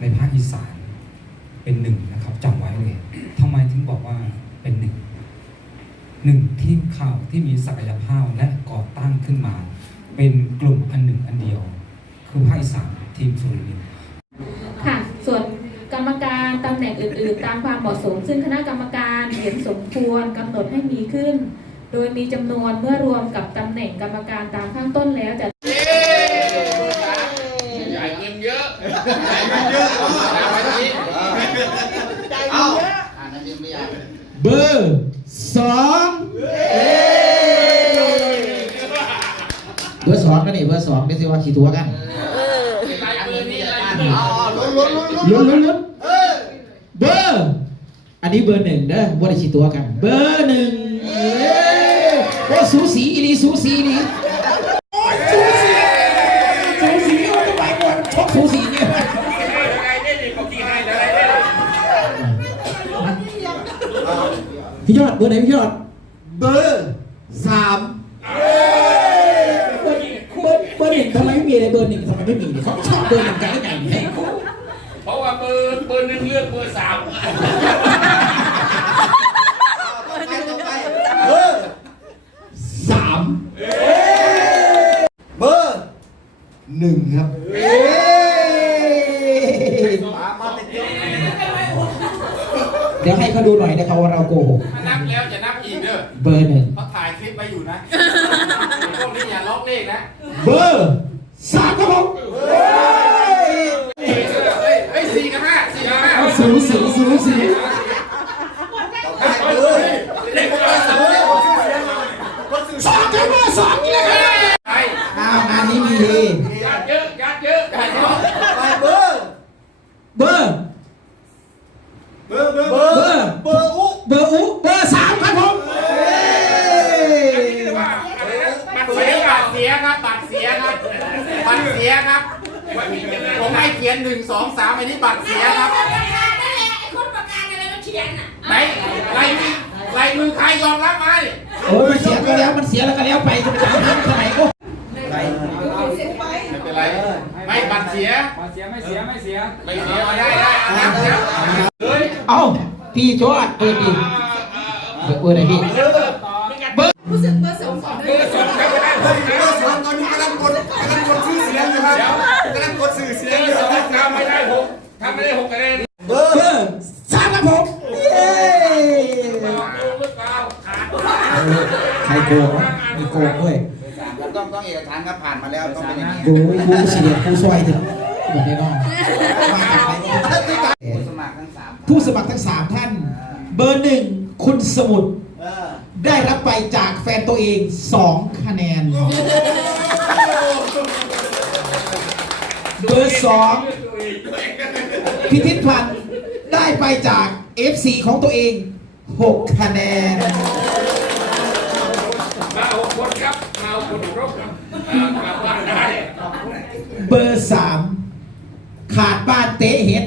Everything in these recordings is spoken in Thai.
ในภาคอีสานเป็นหนึ่งนะครับจำไว้เลยทำไมถึงบอกว่าเป็นหนึ่งหนึ่งทีมข่าวที่มีศักยภาพและก่อตั้งขึ้นมา เป็นกลุ่มอันหนึ่งอันเดียว คือภาคอีสานทีมสุรินทร์ค่ะ ส่วนกรรมการตำแหน่งอื่น ๆ ตามความเหมาะสม ซึ่งคณะกรรมการเห็นสมควรกำหนดให้มีขึ้น โดยมีจำนวนเมื่อรวมกับตำแหน่งกรรมการตามข้างต้นแล้วจะ ใหญ่เงินเยอะ ใหญ่เงินเยอะเอาไปตรงนี้เอาอ่านนาทีไม่อยากเบอร์สองเบอร์สองกันนี่เบอร์สองไม่ใช่ว่าขี่ตัวกันไล่เบอร์นี้ไล่เบอร์นี้ลุ้นลุ้นลุ้นเบอร์ อันนี้เบอร์หนึ่งเด้อบ่าได้ขี่ตัวกัน เบอร์หนึ่งโอ้สูสีอีนี่สูสีอีนี่ พี่ยอดเบอร์ไหนพี่ยอด เบอร์สามเบอร์เบอร์เบอร์หนึ่งทำไมไม่มีเลยเบอร์หนึ่งทำไมไม่มีเนี่ยเขาชอบเบอร์หนึ่งกันได้ไงเนี่ยเพราะว่าเบอร์เบอร์หนึ่งเลือกเบอร์สามต่อไปต่อไปเบอร์สามเบอร์หนึ่งครับ เอ้ย มามาเป็นเยอะ เดี๋ยวให้เขาดูหน่อยนะครับว่าเราโกหกถ้านับแล้วจะนับอีกเด้อเบอร์หนึ่งเขาถ่ายคลิปไว้อยู่นะพวกนี้อย่าล็อกเลขนะ เบอร์สามครับผมเฮ้ยเฮ้ยสี่กับห้าสี่กับห้าสูสีสูสี ต่อไปเบอร์ เด็กเบอร์สาม สองครับเบอร์สองนี่แหละครับ ไป อ้าวงานนี้มีดี ยัดเยอะยัดเยอะยัดเยอะ ต่อไปเบอร์ เบอร์ เบอร์เบอร์เบอร์เบอร์อุ เบอร์อุเบอร์สามครับผมเอ้ย บัตรเสียบัตรเสียครับบัตรเสียครับบัตรเสียครับผมให้เขียนหนึ่ง สองสามอันนี้บัตรเสียครับ นั่นแหละไอ้คนประกันอะไรมาเขียนอะไหนลายมือลายมือใครยอมรับมาดิโอ้ยมันเสียก็แล้วมันเสียแล้วก็แล้วไปจะไปถามหาทำไมโอ้ไม่เป็นไร ไม่บัตรเสียเสียไม่เสียไม่เสียไม่เสียเอาได้ได้เอานับนับเฮ้ยเอ้าพี่โจอดเปิดดิเปิดเปิดไหนพี่รู้สึกเบอร์สองสองเบอร์สองใครก็ได้เบอร์เบอร์สองตอนนี้กำลังกดกำลังกดชื่อเสียงอยู่ครับกำลังกดสื่อเสียง ไม่ได้หกคะแนนเบอร์เบอร์สามครับผมเย้เปล่าโกงหรือเปล่าขาดใครโกงวะมีโกงด้วยต้องต้องเอกสารครับผ่านมาแล้วต้องเป็นอย่างนี้ดูกูเสียกูซอยถึงแบบนี้เนาะผู้สมัครทั้งสามผู้สมัครทั้งสามท่าน เบอร์หนึ่งคุณสมุทรเออได้รับไปจากแฟนตัวเองสองคะแนน เบอร์สองพิพิธภัณฑ์ได้ไปจาก FC ของตัวเอง 6 คะแนน มาหกคนครับ มาหกคนครบครับอ่ากลับบ้านได้เบอร์สามขาดบ้านเตะเห็ด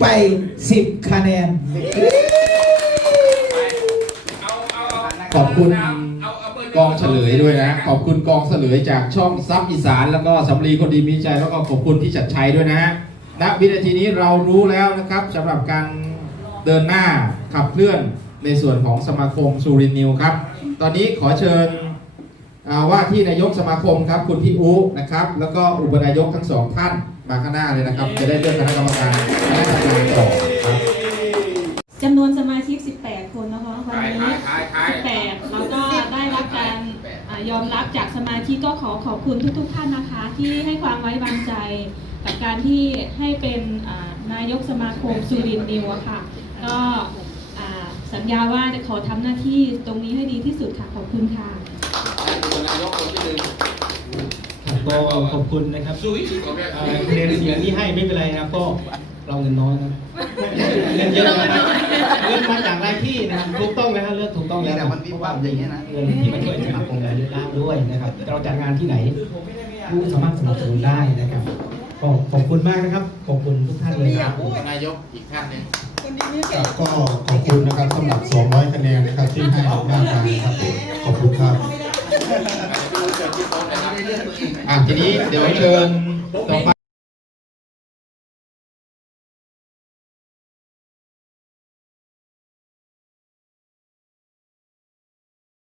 ไป 10 คะแนน เอาเอาเอาขอบคุณเอาเอาเบอร์ กองเฉลยด้วยนะ ขอบคุณกองเฉลยจากช่องซับอีสาน แล้วก็สำลีคนดีมีใจแล้วก็ขอบคุณที่จัดชัยด้วยนะฮะณวินาทีนี้เรารู้แล้วนะครับสำหรับการเดินหน้าขับเคลื่อนในส่วนของสมาคมสุรินิวครับ ตอนนี้ขอเชิญว่าที่นายกสมาคมครับคุณพี่อูนะครับ แล้วก็อุปนายกทั้งสองท่านมาข้างหน้าเลยนะครับ จะได้เลือกคณะกรรมการคณะกรรมการต่อครับ จำนวนสมาชิก 18 คนนะคะวัน ขาย นี้ ขายขายขาย 18แล้วก็ได้รับการอ่า ยอมรับจากสมาชิกก็ขอขอบคุณทุกๆท่านนะคะ ที่ให้ความไว้วางใจกับการที่ให้เป็นอ่านายกสมาคมสุรินทร์นิวอะค่ะ ก็อ่าสัญญาว่าจะขอทำหน้าที่ตรงนี้ให้ดีที่สุดค่ะ ขอบคุณค่ะนายกคนที่หนึ่งครับก็ขอบคุณนะครับสุยของแม่เอ่อคะแนนเสียงที่ให้ไม่เป็นไรนะครับก็เราเงินน้อยครับเงินเยอะนะครับเงินมาจากรายที่นะครับถูกต้องนะฮะเลือกถูก ต้องแล้วแต่มันวิบวับอย่างเงี้ยนะเงินที่มาช่วยสมัครของรายได้ด้วยนะครับ เราจัดงานที่ไหนผู้สามารถสนับสนุนได้นะครับก็ขอบคุณมากนะครับ ขอบคุณทุกท่านเลยครับนายกอีกท่านหนึ่งครับก็ขอบคุณนะครับสำหรับ 200 คะแนนนะครับที่ให้ออกหน้ามาครับผมขอบคุณครับอะทีนี้เดี๋ยวเชิญต่อไป